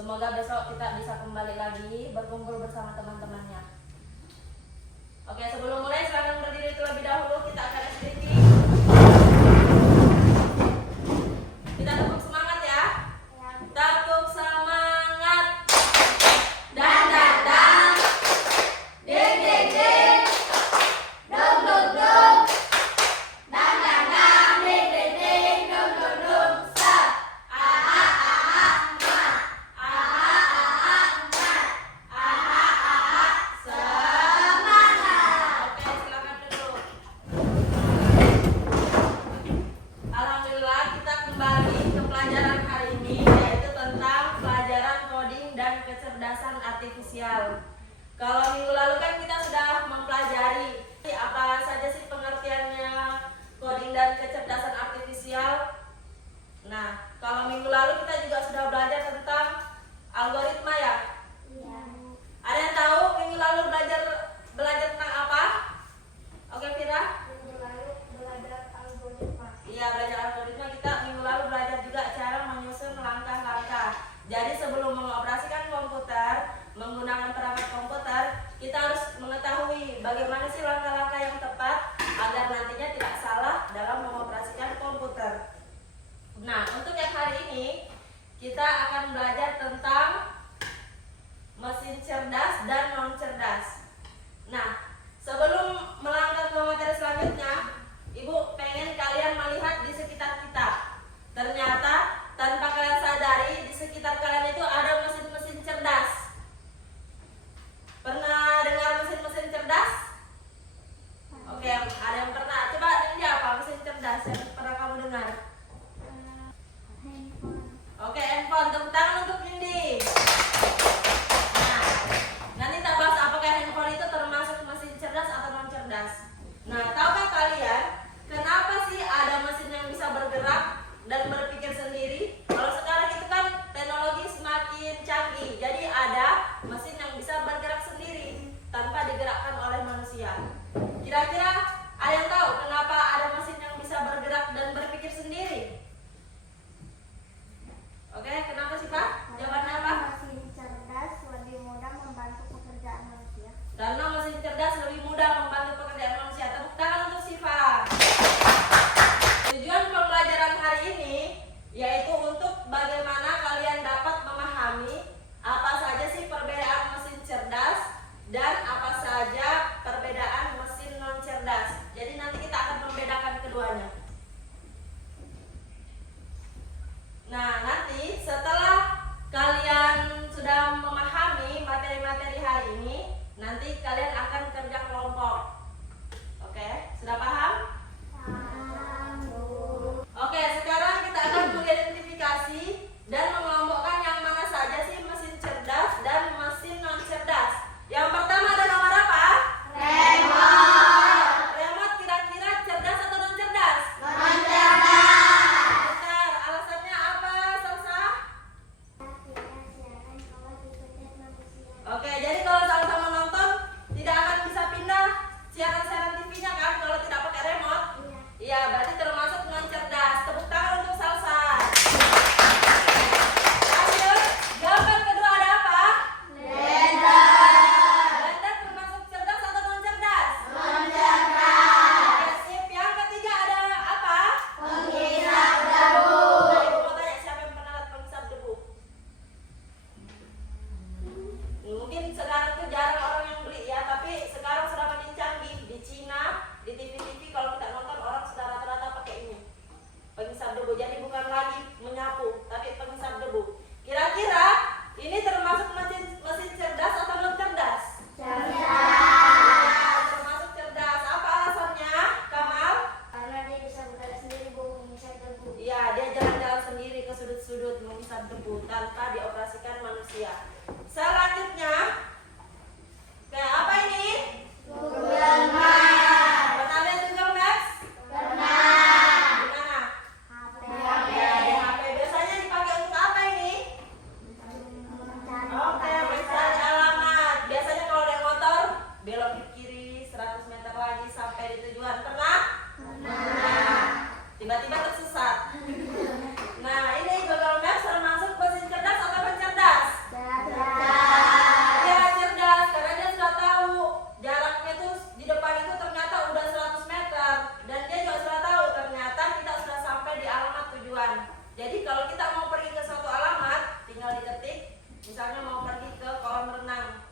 Semoga besok kita bisa kembali lagi berkumpul bersama teman-temannya. Oke, sebelum mulai silakan berdiri terlebih dahulu. Kita akan sedikit. Kita tepuk semangat ya. Tepuk semangat. Dan dan dan. Ding ding ding. Dong dong dong. Dan dan dan. Ding ding ding. Dong dong dong. Sa. Aha aha mat. Aha aha mat. Aha aha semangat. Oke, silakan duduk. Alhamdulillah kita kembali ke pelajaran hari ini, yaitu tentang pelajaran coding dan kecerdasan artifisial. Kalau minggu lalu kan kita sudah mempelajari apa saja sih pengertiannya coding dan kecerdasan artifisial. Nah, kalau minggu lalu kita juga sudah belajar tentang algoritma ya. Ada yang tahu minggu lalu belajar tentang apa? Oke, Vira? Iya, belajar algoritma. Kita minggu lalu belajar juga cara menyusun langkah-langkah. Jadi sebelum mengoperasikan komputer, menggunakan perangkat komputer, kita harus mengetahui bagaimana sih langkah-langkah yang tepat agar nantinya tidak salah dalam mengoperasikan komputer. Nah, untuk yang hari ini kita akan belajar Misalnya mau pergi ke kolam renang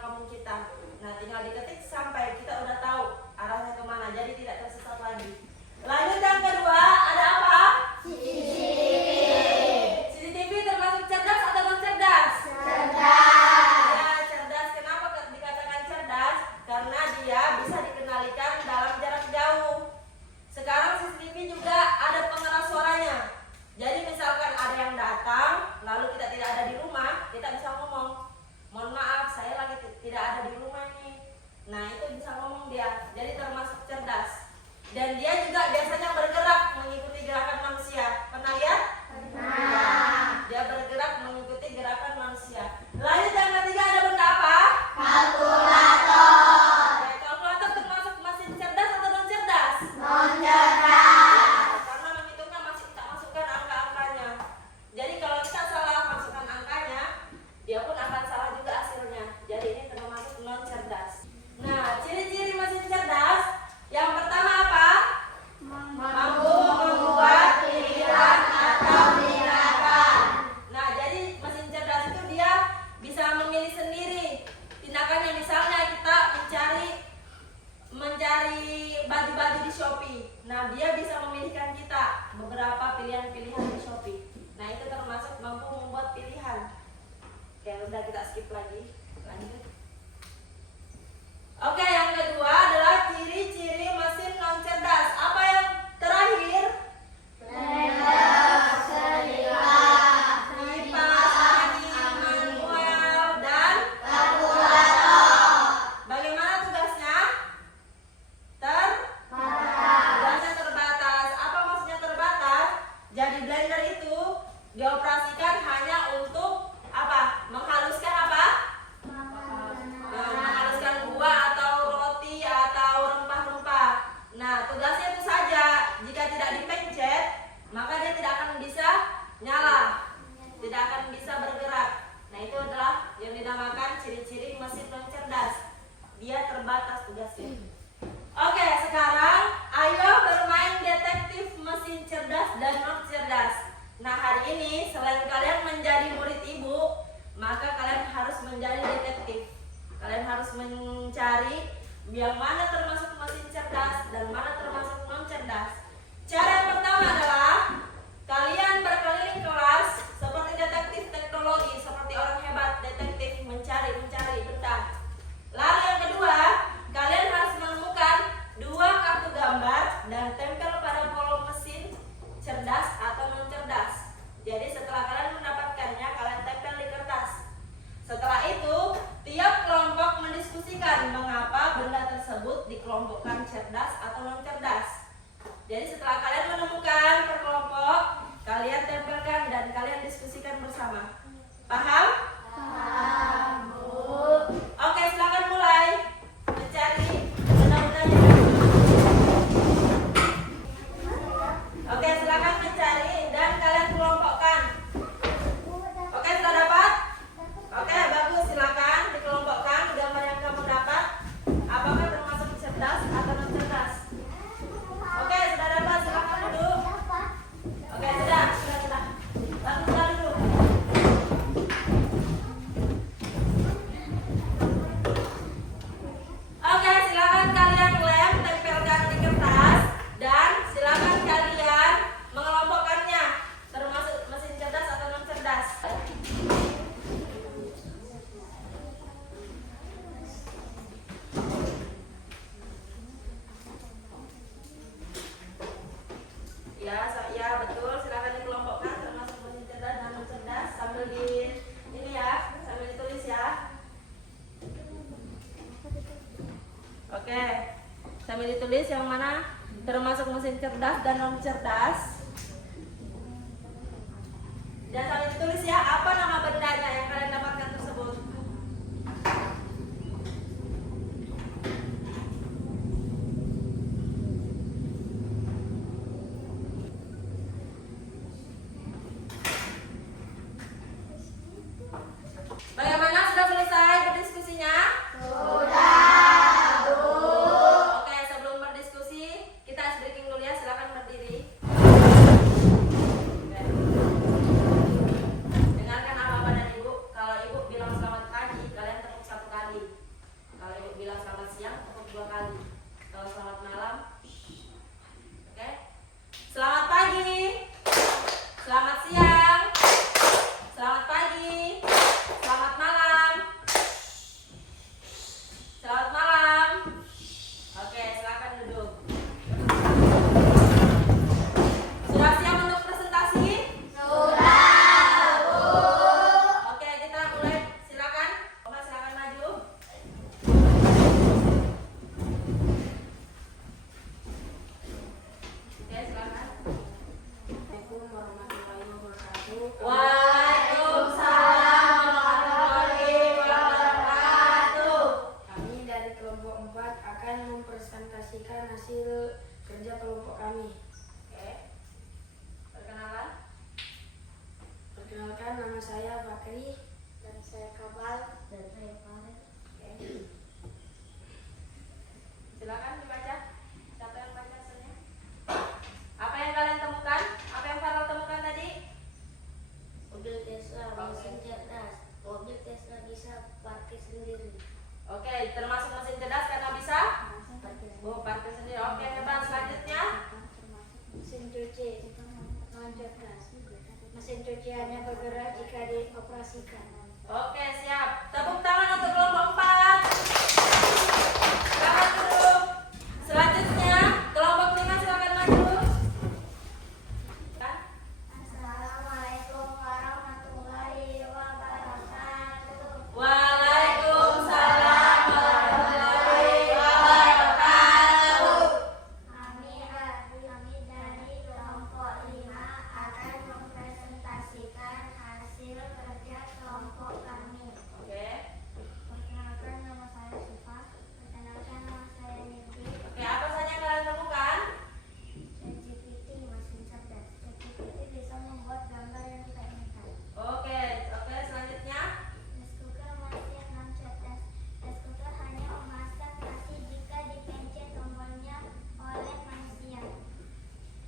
kampung kita. Nah, tinggal diketik sampai kita udah tahu arahnya kemana, jadi tidak tersesat lagi. Lanjut yang kedua, ada apa? CCTV termasuk cerdas atau non cerdas? Cerdas. Ya, cerdas. Kenapa dikatakan cerdas? Karena dia bisa dikendalikan dalam jarak jauh. Sekarang CCTV juga ada pengeras suaranya. Jadi misalkan ada yang datang, lalu kita tidak ada di rumah, kita bisa ngomong, mohon maaf, saya lagi tidak ada di rumah nih. Nah, itu bisa ngomong dia. Jadi termasuk cerdas. Dan dia juga biasanya bergerak mengikuti gerakan manusia. Pernah lihat? Pernah. Dia bergerak mengikuti gerakan manusia. Lanjut yang ketiga, ada benda apa? Kalkulator. Oke, kalkulator termasuk mesin cerdas atau non cerdas? Non cerdas. Karena menghitungnya masih kita masukkan angka-angkanya. Jadi kalau kita salah masukkan angkanya, dia pun akan salah juga hasilnya. Jadi ini termasuk non cerdas. Nah, ciri-ciri mesin cerdas yang pertama apa? Mampu membuat pilihan atau tindakan. Nah, jadi mesin cerdas itu dia bisa memilih sendiri tindakannya. Misalnya kita mencari baju-baju di Shopee. Nah, dia bisa memilihkan kita beberapa pilihan-pilihan di Shopee. Nah, itu termasuk mampu membuat pilihan. Oke, udah kita skip lagi. Lanjut. Oke, yang kedua adalah ciri-ciri mesin non cerdas. Apa yang terakhir? Kipas angin manual dan kalkulator. Bagaimana tugasnya? Tugasnya terbatas. Apa maksudnya terbatas? Jadi blender itu dioperasikan hanya untuk apa? Menghaluskan apa? Menghaluskan buah atau roti atau rempah-rempah. Nah, tugasnya itu saja. Jika tidak dipencet, maka dia tidak akan bisa nyala, tidak akan bisa bergerak. Nah, itu adalah yang dinamakan ciri-ciri mesin non cerdas. Dia terbatas tugasnya. Oke, sekarang ayo bermain detektif mesin cerdas dan non cerdas. Nah, hari ini selain kalian menjadi murid ibu, maka kalian harus menjadi detektif. Kalian harus mencari yang mana termasuk mesin cerdas dan mana termasuk non cerdas. Cara yang pertama adalah kalian berkeliling kelas seperti detektif teknologi, seperti orang hebat detektif mencari benda. Lalu yang kedua, kalian harus menemukan 2 kartu gambar dan tempel pada kolom mesin cerdas atau non cerdas. Jadi setelah kalian mendapatkannya, kalian tempel di kertas. Setelah itu, tiap kelompok mendiskusikan mengapa benda tersebut dikelompokkan cerdas atau non cerdas. Jadi setelah kalian menemukan per kelompok, kalian tempelkan dan kalian diskusikan bersama. Paham? Paham, Bu. Oke, silakan mulai mencari benda-bendanya. Oke, silakan mencari dan kalian kelompokkan. Oke, sudah dapat? Oke, bagus. Silakan dikelompokkan gambar yang kamu dapat. Apakah termasuk cerdas atau non cerdas? Oke, sudah dapat. Silakan duduk. Oke, sudah. Lalu sudah duduk. Oke, silakan kalian lem, tempelkan di kertas dan silakan kalian mengelompokkannya termasuk mesin cerdas atau non cerdas. Ya betul, silakan dikelompokkan termasuk mesin cerdas dan non cerdas sambil sambil ditulis ya. Oke, sambil ditulis yang mana termasuk mesin cerdas dan non cerdas. Dan sambil ditulis ya apa nama bendanya yang kalian dapatkan tersebut. Bagaimana, sudah selesai berdiskusinya? Sudah, Bu. Oke, sebelum berdiskusi, kita ice breaking dulu ya. Silakan berdiri. Oke. dioperasikan. Oke, siap. Tepuk tangan untuk kelompok 4. Silakan duduk. Selanjutnya, kelompok 5 silakan maju. Kan? Assalamualaikum warahmatullahi wabarakatuh. Waalaikumsalam warahmatullahi wabarakatuh. Kami dari kelompok 5 akan mempresentasikan hasil kerja kelompok kami. Oke. Perkenalkan, nama saya Siva. Perkenalkan, nama saya Nindi. Oke, apa saja yang kalian temukan? ChatGPT mesin cerdas. ChatGPT bisa membuat gambar yang kita inginkan. Oke, selanjutnya. Rice cooker mesin non cerdas. Rice cooker hanya memasak nasi jika dipencet tombolnya oleh manusia.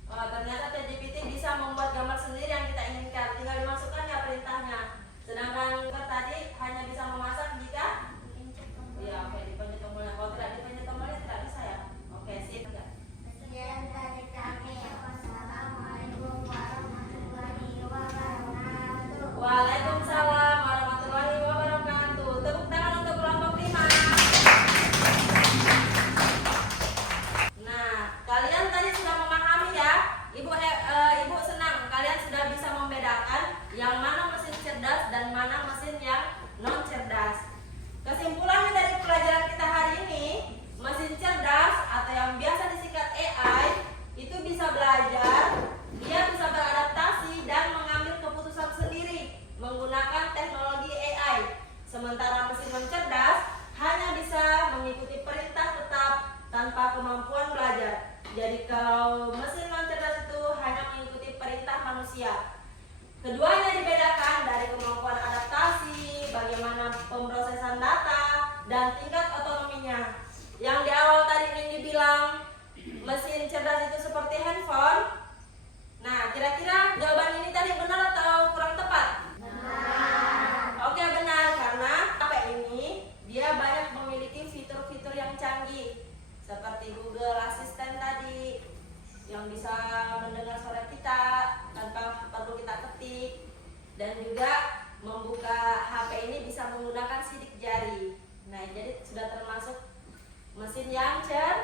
Oh, ternyata ChatGPT bisa membuat gambar sendiri yang kita inginkan. Tinggal dimasukkan ya perintahnya. Sedangkan cooker tadi hanya bisa memasak jika Dipencet tombol. iya, oke, dipencet tombolnya. Kalau tidak dipencet tombolnya tidak bisa ya. Oke, sip. Sekian dari kami. Wassalamualaikum warahmatullahi wabarakatuh. Waalaikumsalam warahmatullahi wabarakatuh. Tepuk tangan untuk kelompok 5. Nah, kalian tadi sudah memahami ya. Ibu senang kalian sudah bisa membedakan yang mana mesin cerdas dan mana mesin yang non cerdas. Kesimpulannya dari pelajaran kita hari ini, mesin cerdas atau yang biasa disingkat AI itu bisa belajar, dia bisa beradaptasi dan mengambil keputusan sendiri menggunakan teknologi AI. Sementara mesin non cerdas hanya bisa mengikuti perintah tetap tanpa kemampuan belajar. Jadi kalau mesin non cerdas itu hanya mengikuti perintah manusia. Keduanya dibedakan dari kemampuan adaptasi, bagaimana pemrosesan data, dan tingkat otonominya. Yang di awal tadi ingin dibilang mesin cerdas itu seperti handphone. Nah, kira-kira jawaban ini tadi benar atau kurang tepat? Benar. Oke, benar, karena HP ini dia banyak memiliki fitur-fitur yang canggih seperti Google Assistant tadi yang bisa mendengar suara kita tanpa perlu kita ketik, dan juga membuka HP ini bisa menggunakan sidik jari. Nah, jadi sudah termasuk mesin yang cerdas.